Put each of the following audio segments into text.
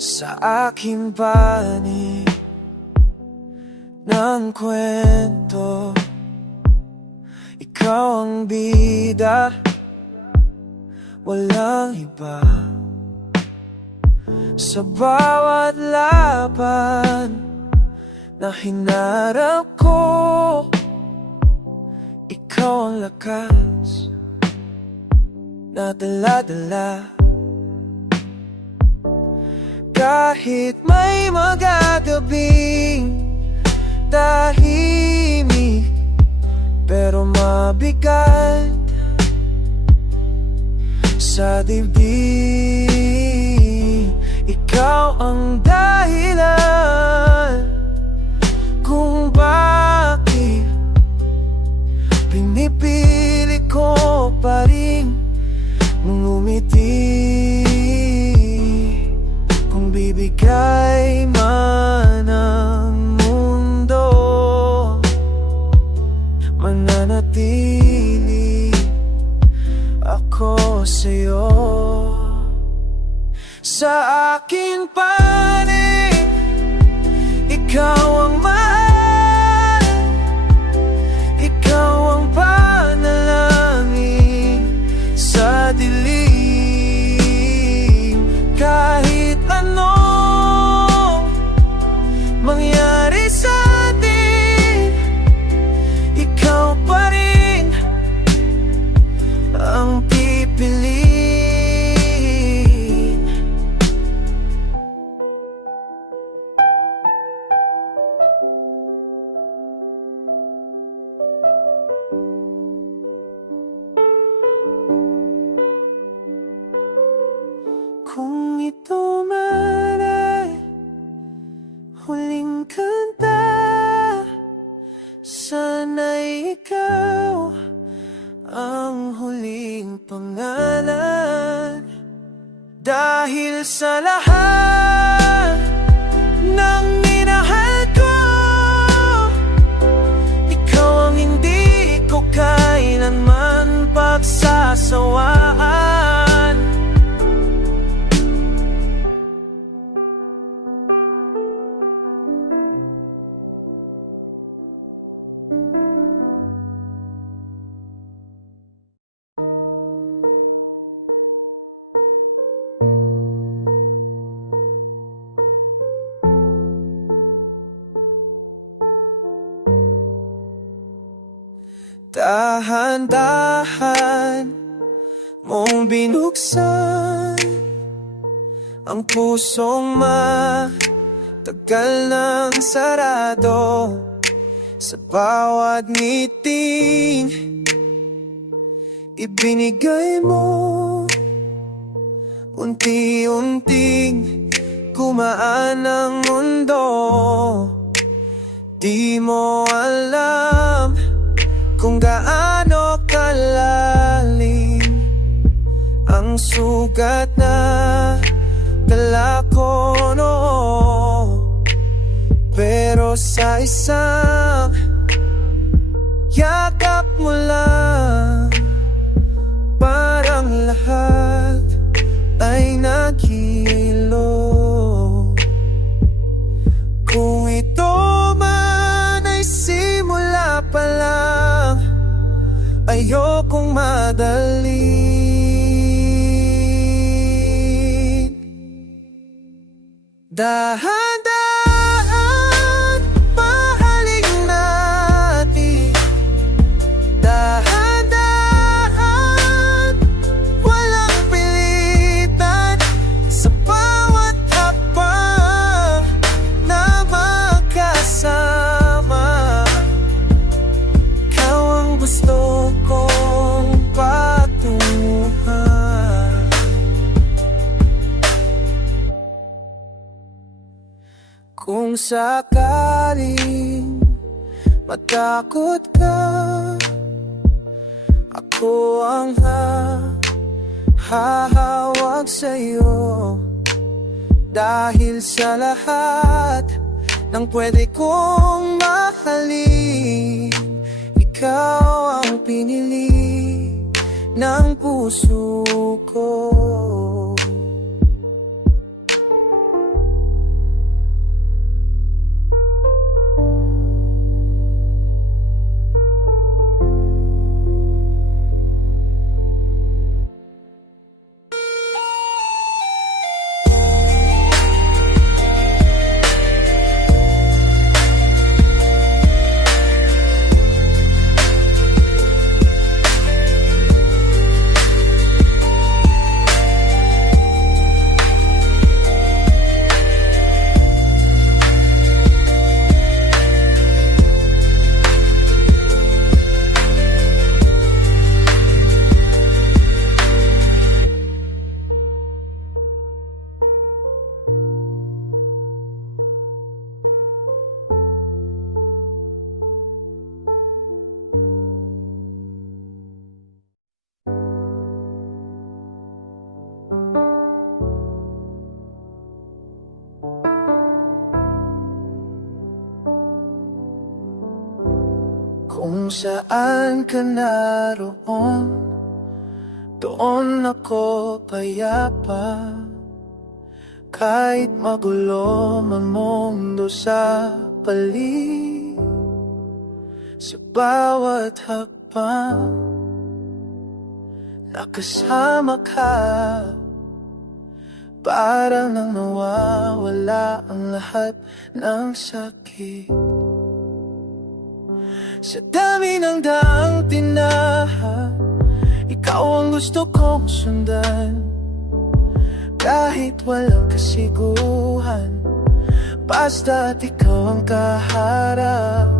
Sa aking panig ng kwento, ikaw ang bida, walang iba. Sa bawat laban na hinarap ko, ikaw ang lakas na dala-dala. Kahit may magagabing tahimik pero mabigat sa dibdib, ikaw ang dahilan kung bakit pinipili ko pa rin ngumiti. Kung bibigay man ang mundo, mananatili ako sa'yo. Sa akin panig, ikaw ang mahal, ikaw ang panalangin sa dilim. Kahit anong mangyari sa atin, ikaw pa rin ang pipiliin. Kung ito man ay huling kanta, sana'y ikaw ang huling pangalan. Dahil sa lahat ng minahal ko, ikaw ang hindi ko kailanman pagsasawaan. Dahan-dahan mong binuksan ang pusong matagal nang sarado. Sa bawat ngiting ibinigay mo, unti-unting gumaan ang mundo. Di mo alam kung gaano kalalim ang sugat na dala ko noon. Pero sa isang yakap mo lang, parang lahat ay nagilo. Kung ito man ay simula pa lang, ayokong madalin. Dahan-dahan, pahaling natin. Dahan-dahan, walang pilitan. Sa bawat hakbang na magkasama, ikaw ang gusto kong patunguhan. Kung sakaling matakot ka, ako ang hahawag sa'yo. Dahil sa lahat ng pwede kong mahalin, ikaw ang pinili ng puso ko. Kung saan ka naroon, doon ako payapa. Kahit magulo man mundo sa paligid, sa bawat hakbang nakasama ka. Parang nang nawawala ang lahat ng sakit. Sa dami ng daang tinaha, ikaw ang gusto kong sundan. Kahit walang kasiguhan, basta't ikaw ang kaharap.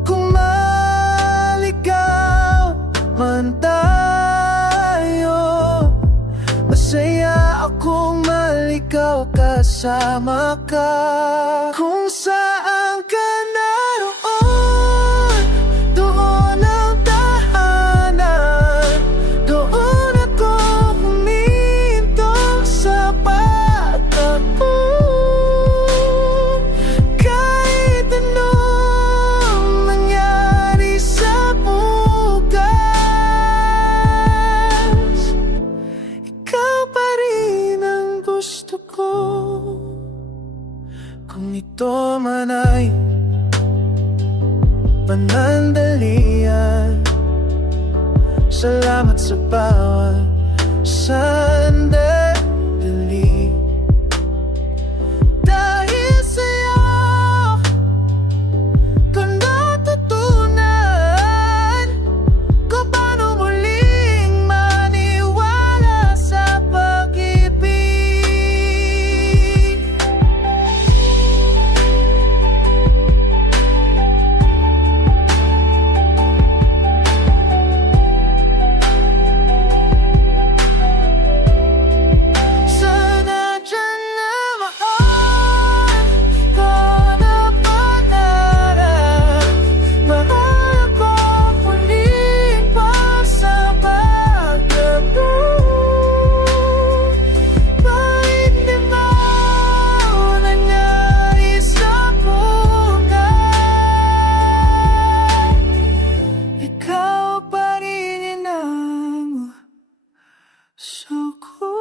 Kung maligaw man tayo, masaya akong maligaw kasama ka. Kung saan ka naroon, doon ang tahanan. Doon ako huminto sa pagtakbo. Kahit anong nangyari sa bukas, ikaw pa rin ang gusto ko. Kung ito man ay panandalian, salamat sa bawat sandali. Dahil sa'yo ko natutunan kung paano muling maniwala sa pag-ibig. Sana dyan naman para panaran, mahal ko muling pagsabagabo. Kahit di mo nangyari sa bukas, ikaw pa rin ang suko.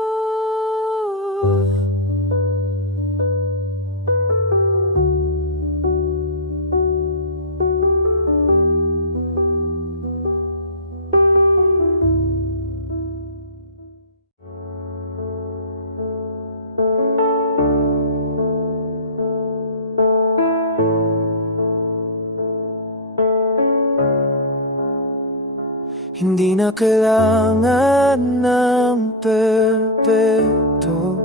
Hindi na kailangan ng perpekto,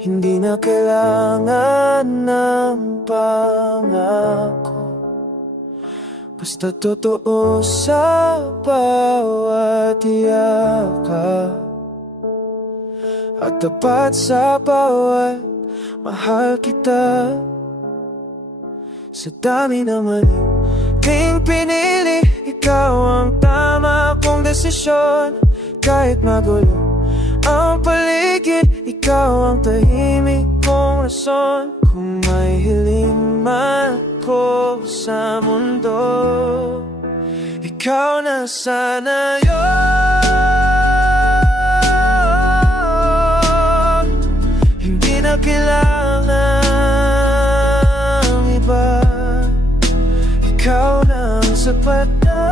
hindi na kailangan ng pangako. Basta totoo sa bawat yakap, at tapat sa bawat mahal kita. Sa dami na mali king pinili, ikaw ang tama kong desisyon. Kahit magulo ang paligid, ikaw ang tahimik kong rason. Kung may hiling man ko sa mundo, ikaw na sana yun. Hindi na kailangan iba, ikaw na ang sapat na.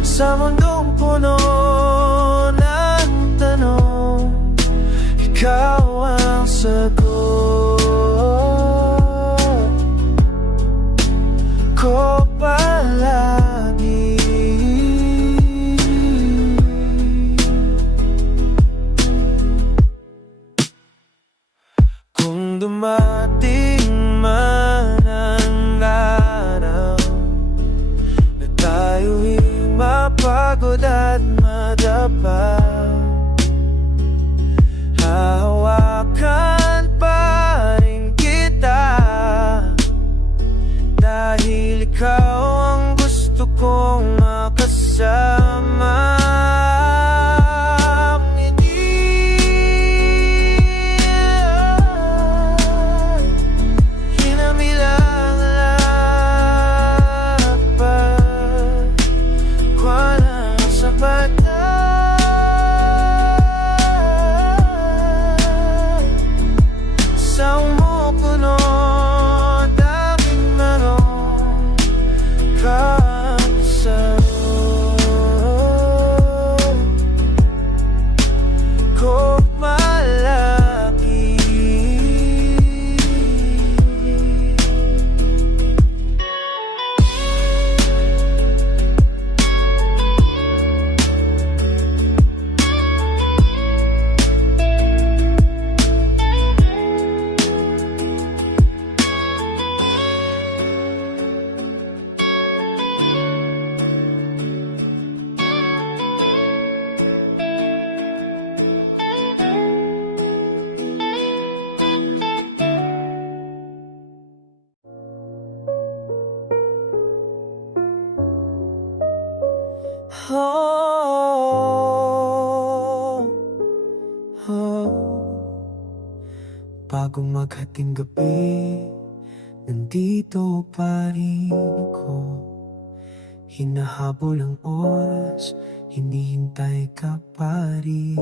Sa mundong puno ng tanong, ikaw ang sagot ko palagi. Kung dumating man ang araw na tayo'y mapagod at madapa, hahawakan pa rin kita. Dahil ikaw ang gusto kong makasama. Bago maghating gabi, nandito pa rin ako. Hinahabol ang oras, hinihintay ka pa rin.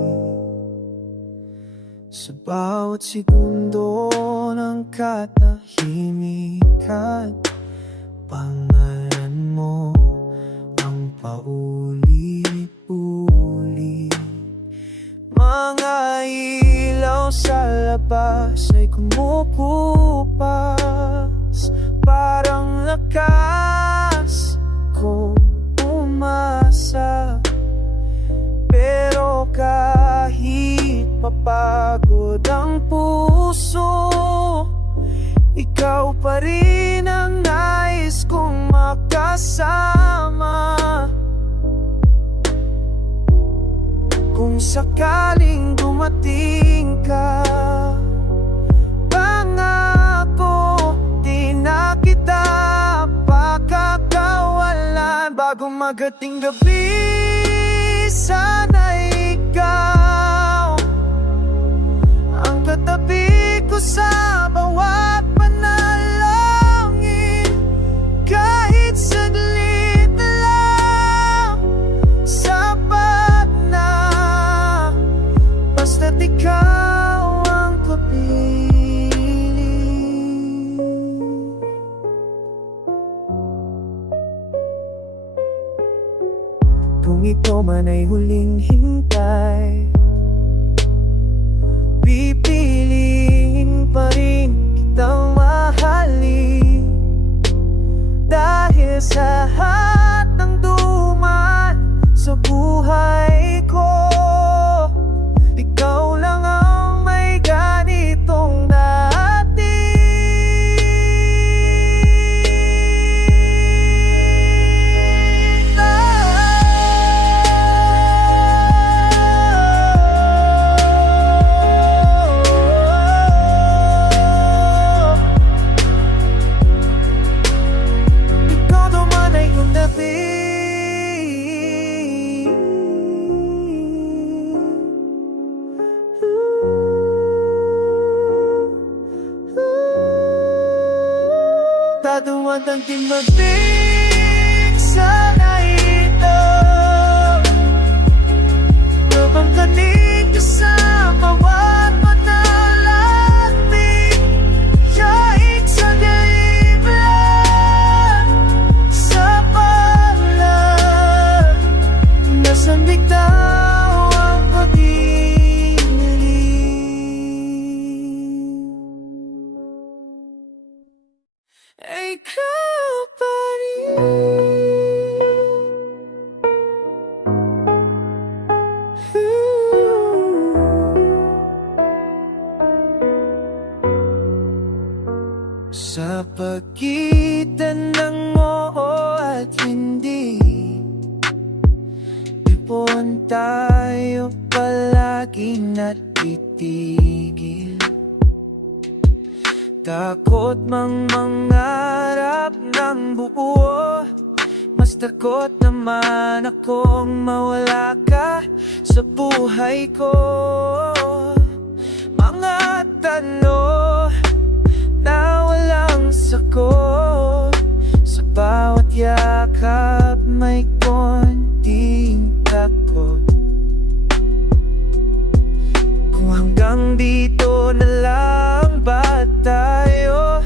Sa bawat segundo ng katahimikan, pangalan mo ang paulit-ulit. Mga ilaw sa labas ay kumukupas, parang lakas ko umasa. Pero kahit mapagod ang puso, ikaw pa rin ang nais kong makasama. Kung sakaling dumating ka, pangako di na kita pakakawalan. Bago magating gabi, sana ikaw ang katabi ko sa bawat panalangin. Kahit saglit lang, sapat na, basta't ikaw ang papili. Kung ito man ay huling hintay, pipiliin pa rin kitang mahalin. Dahil sa lahat ng duman sa buhay ko, ikaw lang ang may ganitong dating. Ikaw naman ay gunabi. Tatuwad ang timagdig, sana ito lumang kanig ka sa bawat panalangin. Kahit saglit lang, sapat lang, nasaan bigtaw ang pag-ibig. Ikaw pa rin. Sa pagitan ng oo at hindi, ipon tayo palaging natitigil. Takot mang mangarap ng buo, mas takot naman akong mawala ka sa buhay ko. Mga tanong na walang sagot, sa bawat yakap may konting takot. Kung hanggang dito na lang ba tayo,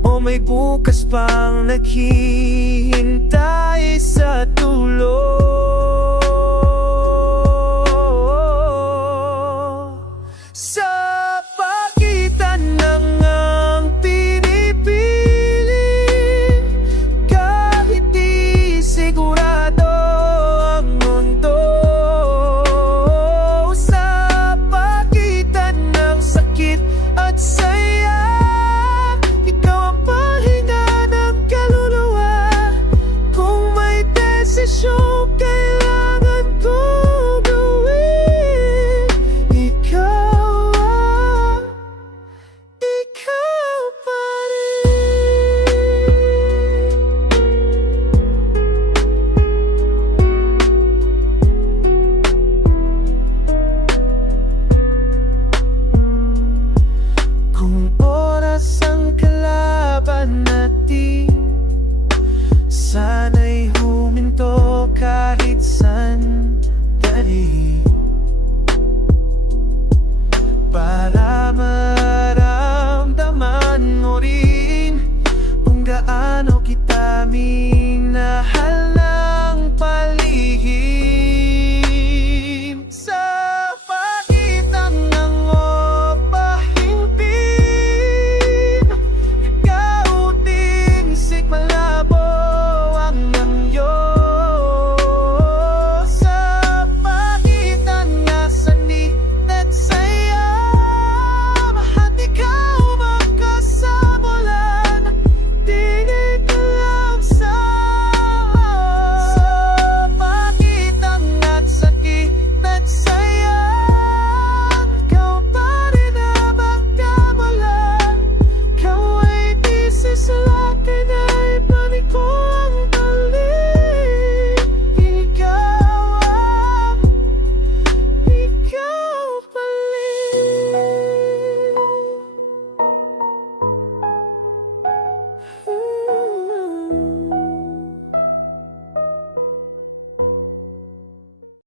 o may bukas pang naghihintay sa dulo? Sa pagitan ng ang pinipili, kahit di sigurado ang mundo. Sa pagitan ng sakit at saya, ikaw ang pahinga ng kaluluwa. Kung may desisyon ka namin